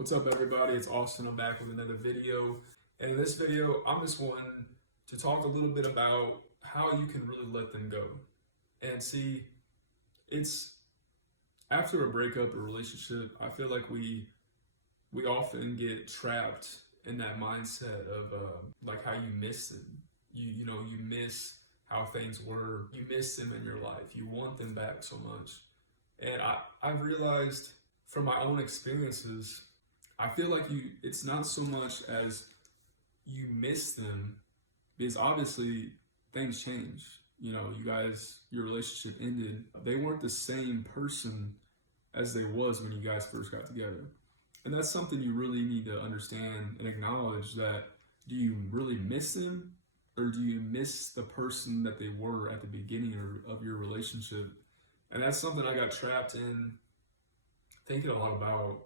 What's up, everybody? It's Austin. I'm back with another video. And in this video, I'm just wanting to talk a little bit about how you can really let them go. And see, it's after a breakup or relationship, I feel like we often get trapped in that mindset of like how you miss them. You miss how things were. You miss them in your life. You want them back so much. And I've realized from my own experiences, I feel like it's not so much as you miss them, because obviously things change. You guys, your relationship ended. They weren't the same person as they was when you guys first got together. And that's something you really need to understand and acknowledge, that do you really miss them, or do you miss the person that they were at the beginning of your relationship? And that's something I got trapped in, thinking a lot about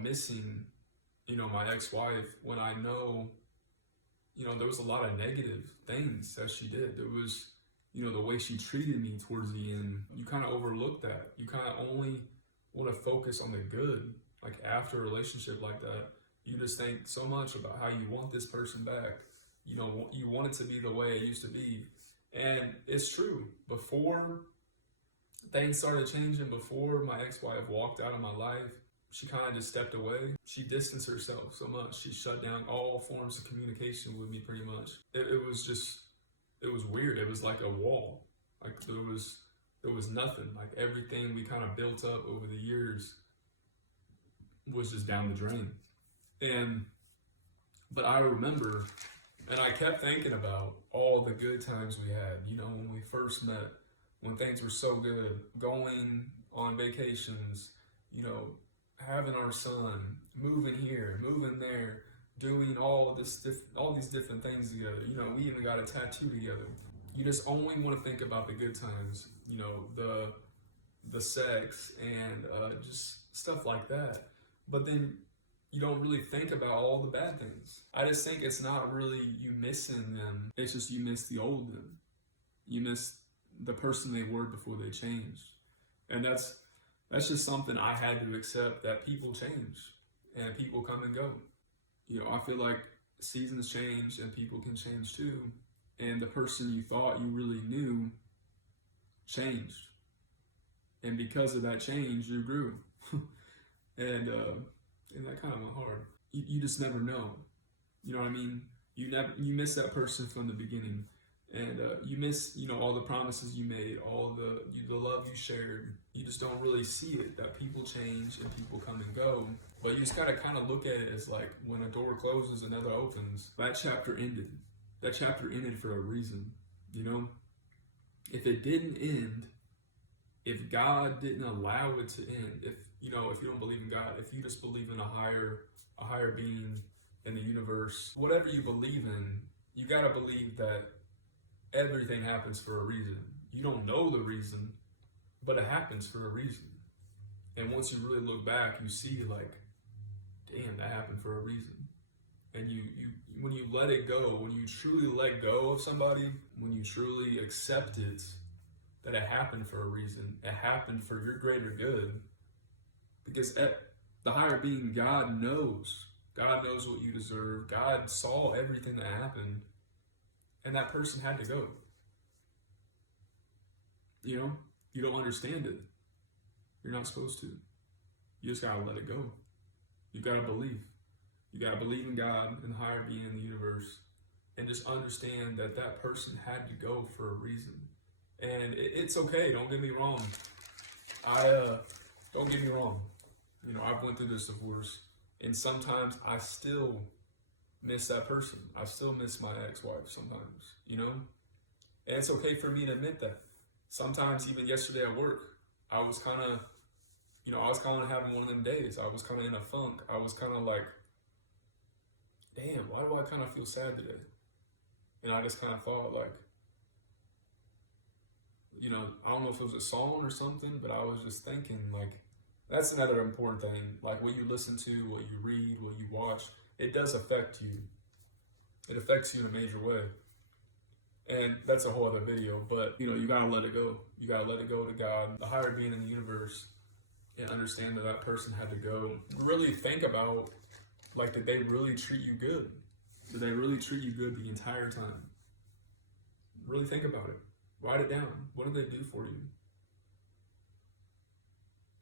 missing, my ex-wife, when I know, there was a lot of negative things that she did. There was, the way she treated me towards the end. You kind of overlook that. You kind of only want to focus on the good. Like after a relationship like that, you just think so much about how you want this person back. You want it to be the way it used to be. And it's true. Before things started changing, before my ex-wife walked out of my life, she kind of just stepped away. She distanced herself so much. She shut down all forms of communication with me pretty much. It was weird. It was like a wall. Like there was nothing. Like everything we kind of built up over the years was just down the drain. But I remember, and I kept thinking about all the good times we had, when we first met, when things were so good, going on vacations, having our son, moving here, moving there, doing all these different things together. We even got a tattoo together. You just only want to think about the good times, the sex and just stuff like that. But then you don't really think about all the bad things. I just think it's not really you missing them. It's just you miss the old them. You miss the person they were before they changed. And that's just something I had to accept, that people change and people come and go. I feel like seasons change and people can change too. And the person you thought you really knew changed. And because of that change, you grew. and that kind of went hard. You just never know. You know what I mean? You miss that person from the beginning. And you miss, all the promises you made, all the love you shared. You just don't really see it, that people change and people come and go. But you just gotta kind of look at it as like when a door closes, another opens. That chapter ended. That chapter ended for a reason. If it didn't end, if God didn't allow it to end, if you don't believe in God, if you just believe in a higher being in the universe, whatever you believe in, you gotta believe that everything happens for a reason. You don't know the reason, but it happens for a reason. And once you really look back, you see like, damn, that happened for a reason. And you when you let it go, when you truly let go of somebody, when you truly accept it, that it happened for a reason, it happened for your greater good. Because the higher being, God knows what you deserve. God saw everything that happened. And that person had to go. You don't understand it. You're not supposed to. You just gotta let it go. You gotta believe. You gotta believe in God and the higher being in the universe, and just understand that that person had to go for a reason. And it's okay. Don't get me wrong. Don't get me wrong. I've went through this divorce, and sometimes I still miss that person. I still miss my ex-wife sometimes, And it's okay for me to admit that. Sometimes even yesterday at work, I was kind of having one of them days. I was kind of in a funk. I was kind of like, damn, why do I kind of feel sad today? And I just kind of thought like, I don't know if it was a song or something, but I was just thinking like, that's another important thing. Like what you listen to, what you read, what you watch, it does affect you. It affects you in a major way. And that's a whole other video, but you gotta let it go. You gotta let it go to God, the higher being in the universe, and understand that that person had to go. Really think about, like, did they really treat you good? Did they really treat you good the entire time? Really think about it. Write it down. What did they do for you?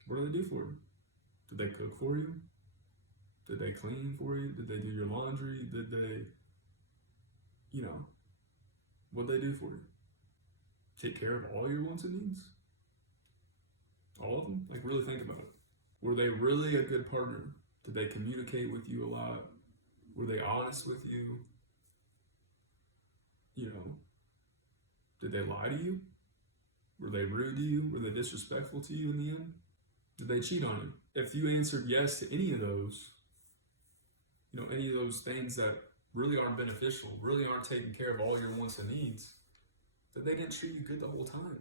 What did they do for you? Did they cook for you? Did they clean for you? Did they do your laundry? Did they, what did they do for you? Take care of all your wants and needs? All of them? Like, really think about it. Were they really a good partner? Did they communicate with you a lot? Were they honest with you? Did they lie to you? Were they rude to you? Were they disrespectful to you in the end? Did they cheat on you? If you answered yes to any of those, any of those things that really aren't beneficial, really aren't taking care of all your wants and needs, did they didn't treat you good the whole time?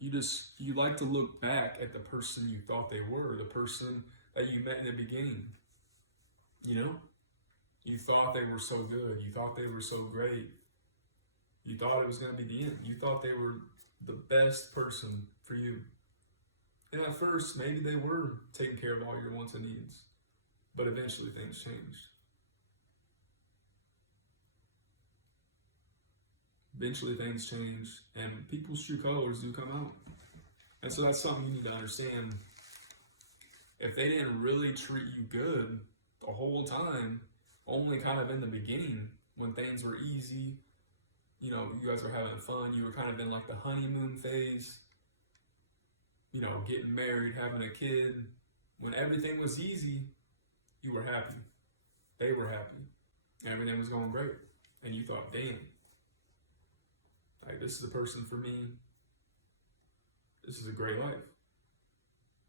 You like to look back at the person you thought they were, the person that you met in the beginning. You thought they were so good. You thought they were so great. You thought it was going to be the end. You thought they were the best person for you. And at first, maybe they were taking care of all your wants and needs. But eventually things changed. Eventually things change, and people's true colors do come out. And so that's something you need to understand. If they didn't really treat you good the whole time, only kind of in the beginning, when things were easy, you guys were having fun, you were kind of in like the honeymoon phase, getting married, having a kid, when everything was easy, you were happy. They were happy. Everything was going great. And you thought, damn, like, this is the person for me. This is a great life.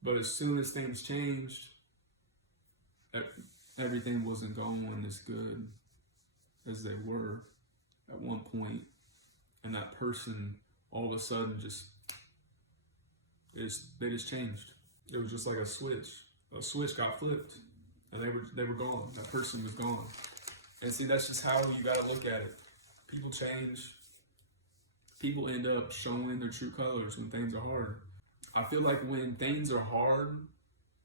But as soon as things changed, everything wasn't going as good as they were at one point. And that person, all of a sudden, they just changed. It was just like a switch. A switch got flipped, and they were gone. That person was gone. And see, that's just how you got to look at it. People change. People end up showing their true colors when things are hard. I feel like when things are hard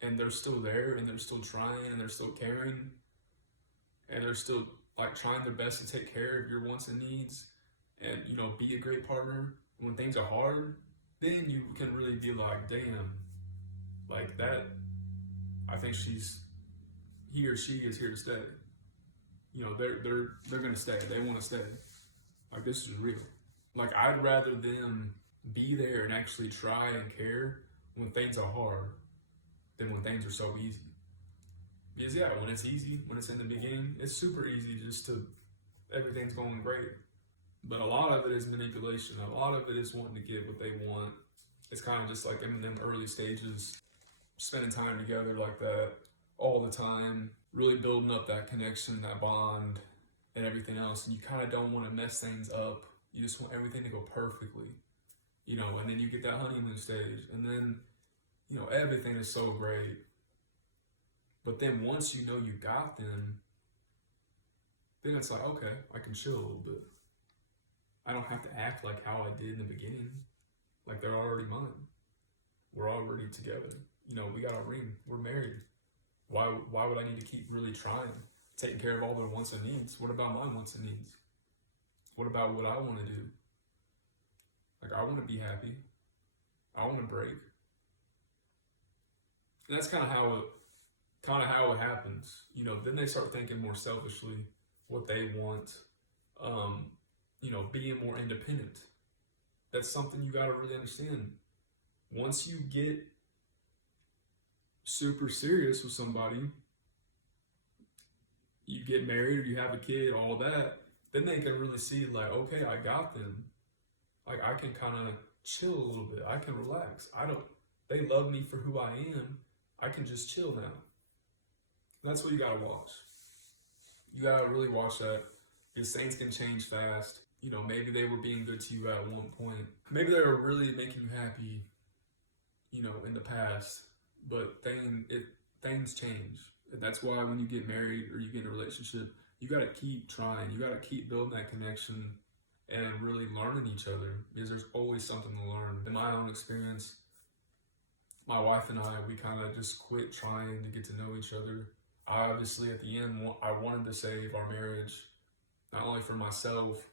and they're still there and they're still trying and they're still caring and they're still like trying their best to take care of your wants and needs and, be a great partner, when things are hard, then you can really be like, damn, like that, I think he or she is here to stay. They're gonna stay. They want to stay. Like, this is real. Like, I'd rather them be there and actually try and care when things are hard than when things are so easy. Because when it's easy, when it's in the beginning, it's super easy everything's going great. But a lot of it is manipulation. A lot of it is wanting to get what they want. It's kind of just like in them early stages, spending time together like that all the time, really building up that connection, that bond, and everything else. And you kind of don't want to mess things up. You just want everything to go perfectly, and then you get that honeymoon stage, and then, everything is so great. But then once you got them, then it's like, okay, I can chill a little bit. I don't have to act like how I did in the beginning. Like, they're already mine. We're already together. We got a ring. We're married. Why would I need to keep really trying, taking care of all their wants and needs? What about my wants and needs? What about what I want to do? Like, I want to be happy. I want to break. And that's kind of how it happens. Then they start thinking more selfishly what they want. Being more independent. That's something you got to really understand. Once you get super serious with somebody, you get married or you have a kid, all that, then they can really see, like, okay, I got them. Like, I can kind of chill a little bit. I can relax. They love me for who I am. I can just chill now. That's what you got to watch. You got to really watch that. Because things can change fast. Maybe they were being good to you at one point. Maybe they were really making you happy, in the past. But things change. And that's why when you get married or you get in a relationship, you got to keep trying. You got to keep building that connection and really learning each other, because there's always something to learn. In my own experience, my wife and we kind of just quit trying to get to know each other. I obviously, at the end, I wanted to save our marriage, not only for myself,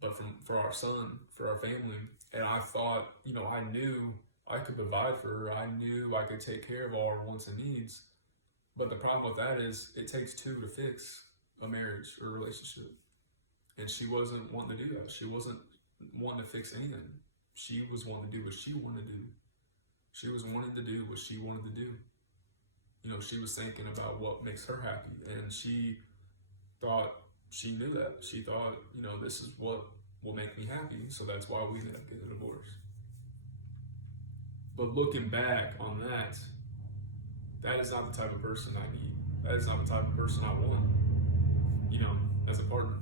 but for our son, for our family. And I thought, I knew I could provide for her. I knew I could take care of all her wants and needs. But the problem with that is it takes two to fix a marriage or a relationship. And she wasn't wanting to do that. She wasn't wanting to fix anything. She was wanting to do what she wanted to do. She was wanting to do what she wanted to do. She was thinking about what makes her happy. And she thought she knew that. She thought, this is what will make me happy. So that's why we ended up getting a divorce. But looking back on that, that is not the type of person I need. That is not the type of person I want, as a partner.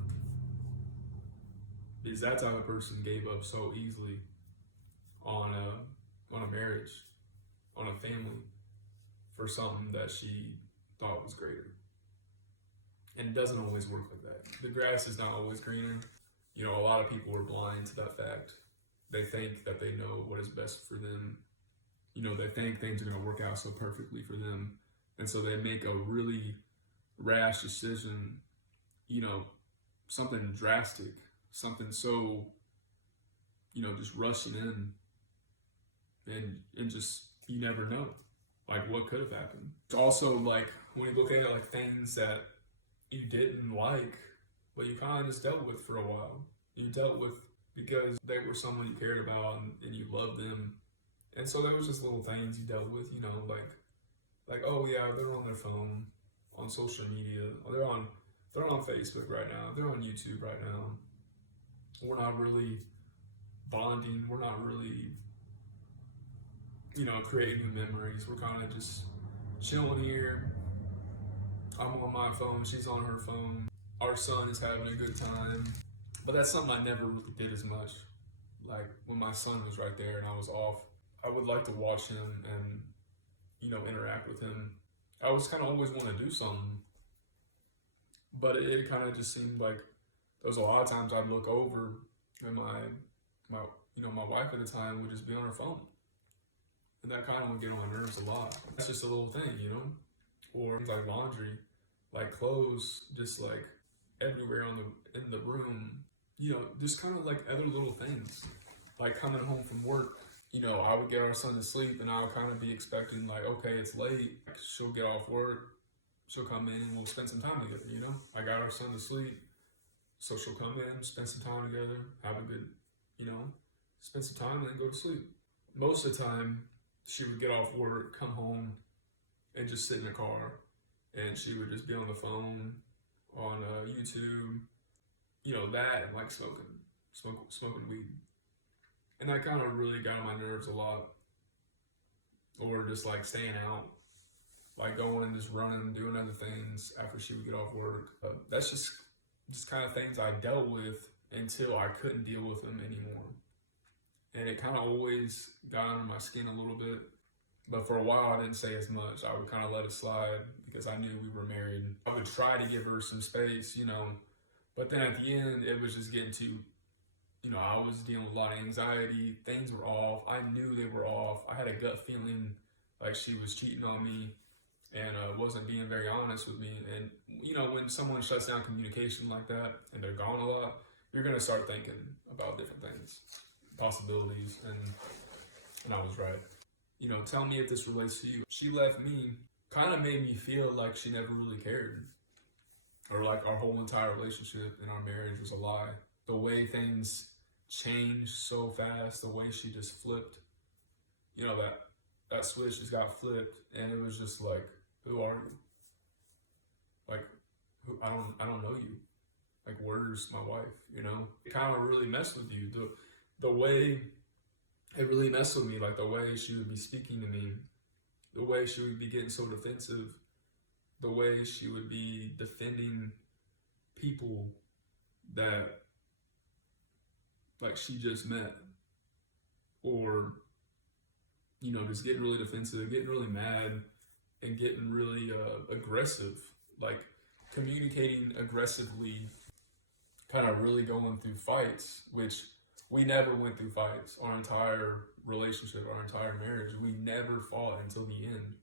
Because that type of person gave up so easily on a marriage, on a family, for something that she thought was greater. And it doesn't always work like that. The grass is not always greener. A lot of people are blind to that fact. They think that they know what is best for them. They think things are going to work out so perfectly for them. And so they make a really rash decision, something drastic, something so, just rushing in. And just, you never know, what could have happened. Also, when you look at it, things that you didn't like, but you kind of just dealt with for a while. You dealt with because they were someone you cared about and you loved them. And so there was just little things you dealt with, oh yeah, they're on their phone, on social media, or they're on Facebook right now, they're on YouTube right now. We're not really bonding, we're not really, creating new memories. We're kind of just chilling here. I'm on my phone, she's on her phone. Our son is having a good time. But that's something I never really did as much. When my son was right there and I was off, I would like to watch him and, interact with him. I was kind of always want to do something. But it kind of just seemed like there was a lot of times I'd look over and my wife at the time would just be on her phone. And that kind of would get on my nerves a lot. That's just a little thing, Or like laundry, clothes, just everywhere in the room, just kind of other little things. Coming home from work, I would get our son to sleep and I would kind of be expecting okay, it's late. She'll get off work, she'll come in and we'll spend some time together, I got our son to sleep, so she'll come in, spend some time together, have a good, spend some time and then go to sleep. Most of the time, she would get off work, come home, and just sit in the car, and she would just be on the phone, on YouTube, that and smoking weed. And that kind of really got on my nerves a lot. Or just staying out, going and just running, doing other things after she would get off work. That's just kind of things I dealt with until I couldn't deal with them anymore. And it kind of always got under my skin a little bit. But for a while, I didn't say as much. I would kind of let it slide because I knew we were married. I would try to give her some space, But then at the end, it was just getting too, I was dealing with a lot of anxiety. Things were off. I knew they were off. I had a gut feeling like she was cheating on me and wasn't being very honest with me. And, when someone shuts down communication like that and they're gone a lot, you're going to start thinking about different things, possibilities. And I was right. Tell me if this relates to you. She left me, kind of made me feel like she never really cared. Or our whole entire relationship and our marriage was a lie. The way things changed so fast, the way she just flipped, that switch just got flipped, and it was just who are you? Who? I don't know you. Where's my wife? It kind of really messed with you. The way it really messed with me, the way she would be speaking to me, the way she would be getting so defensive, the way she would be defending people that she just met, or just getting really defensive, getting really mad, and getting really aggressive, communicating aggressively, kind of really going through fights, which we never went through fights our entire relationship, our entire marriage, we never fought until the end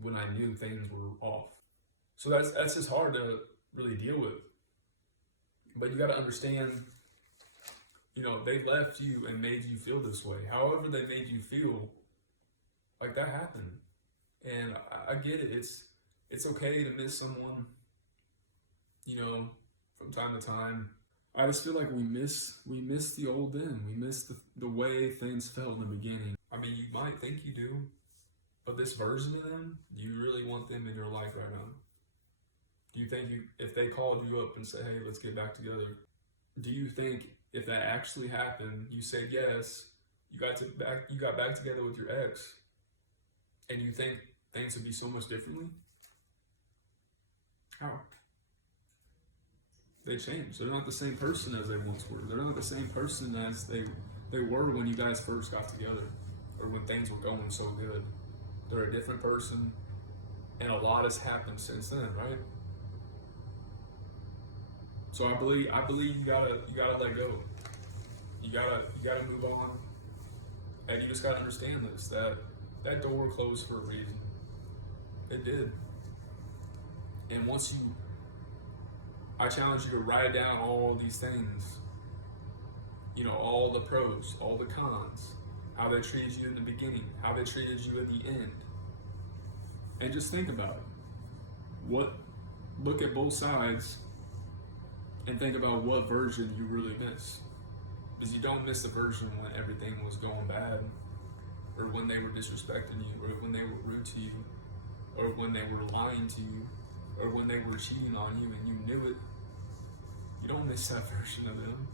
when I knew things were off. So that's just hard to really deal with. But you got to understand, they left you and made you feel this way. However they made you feel, like, that happened. And I get it. It's okay to miss someone, from time to time. I just feel like we miss the old them. We miss the way things felt in the beginning. I mean, you might think you do, but this version of them, do you really want them in your life right now? Do you think if they called you up and said, hey, let's get back together, do you think if that actually happened, you said yes, you got back together with your ex, and you think things would be so much differently? How? They changed. They're not the same person as they once were. They're not the same person as they were when you guys first got together, or when things were going so good. They're a different person, and a lot has happened since then, right? So I believe you gotta let go. You gotta move on, and you just gotta understand this, that door closed for a reason. It did. And I challenge you to write down all these things, all the pros, all the cons, how they treated you in the beginning, how they treated you at the end, and just think about it. Look at both sides and think about what version you really miss. Because you don't miss the version when everything was going bad, or when they were disrespecting you, or when they were rude to you, or when they were lying to you, or when they were cheating on you and you knew it. You don't miss that version of them.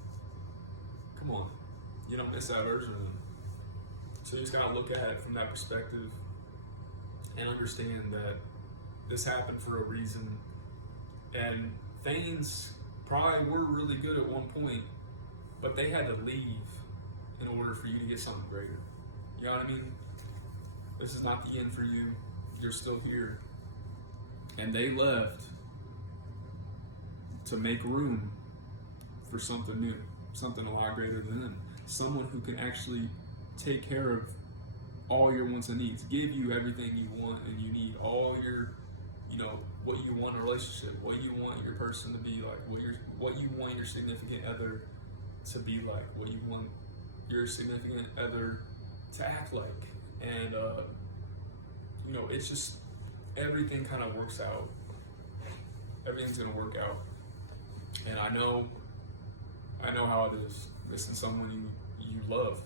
Come on. You don't miss that version of them. So you just gotta look at it from that perspective and understand that this happened for a reason, and things probably were really good at one point, but they had to leave in order for you to get something greater. You know what I mean? This is not the end for you. You're still here. And they left to make room for something new, something a lot greater than them. Someone who can actually take care of all your wants and needs, give you everything you want and you need, all your, what you want in a relationship, what you want your person to be like, what you want your significant other to be like, what you want your significant other to act like. And, it's just, everything kind of works out. Everything's gonna work out. And I know how it is. Missing someone you love.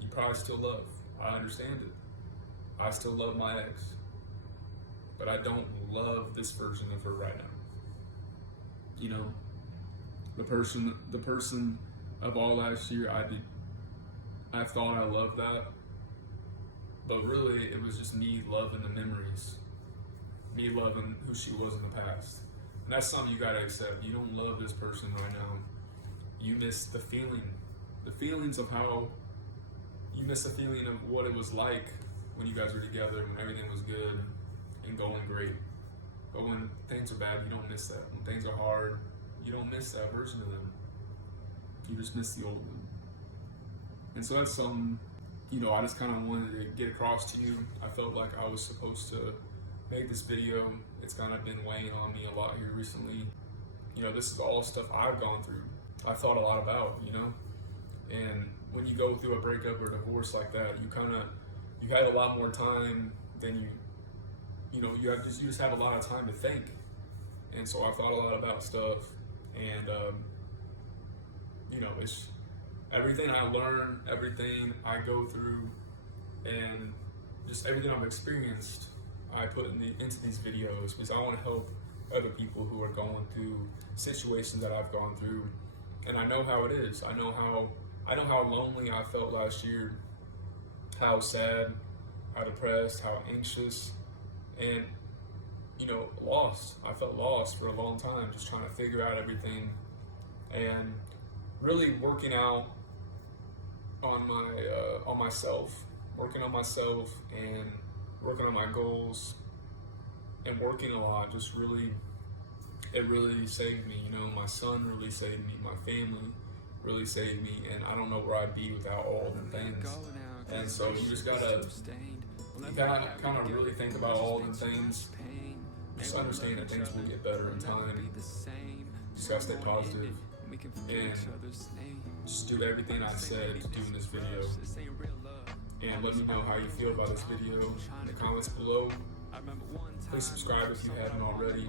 You probably still love. I understand it. I still love my ex. But I don't love this version of her right now. The person of all last year, I thought I loved that. But really, it was just me loving the memories. Me loving who she was in the past. And that's something you gotta accept. You don't love this person right now. You miss the feelings of how, you miss the feeling of what it was like when you guys were together, when everything was good and going great. But when things are bad, you don't miss that. When things are hard, you don't miss that version of them. You just miss the old one. And so that's something, I just kind of wanted to get across to you. I felt like I was supposed to make this video. It's kind of been weighing on me a lot here recently. This is all stuff I've gone through. I've thought a lot about, and when you go through a breakup or divorce like that, you had a lot more time than you just have a lot of time to think. And so I thought a lot about stuff, and it's everything I learn, everything I go through, and just everything I've experienced, I put into these videos because I want to help other people who are going through situations that I've gone through. And I know how it is. I know how lonely I felt last year, how sad, how depressed, how anxious, and lost. I felt lost for a long time, just trying to figure out everything, and really working out on myself, working on myself, and working on my goals, and working a lot. It really saved me. My son really saved me. My family really saved me, and I don't know where I'd be without all them things. And so you just gotta kind of really think about all them things. Just understand that things will get better in time. Just gotta stay positive and just do everything I said to do in this video. And let me know how you feel about this video in the comments below. Please subscribe if you haven't already.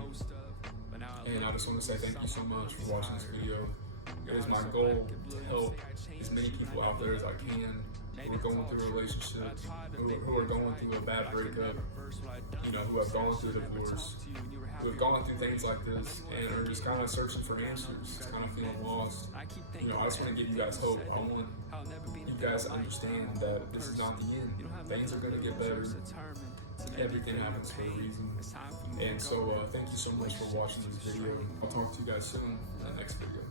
And I just want to say thank you so much for watching this video. It is my goal to help as many people out there as I can who are going through a relationship, who are going through a bad breakup, who have gone through divorce, who have gone through things like this and are just kind of searching for answers, kind of feeling lost. I just want to give you guys hope. I want you guys to understand that this is not the end. Things are going to get better. Everything happens for a reason. And so thank you so much for watching this video. I'll talk to you guys soon in the next video.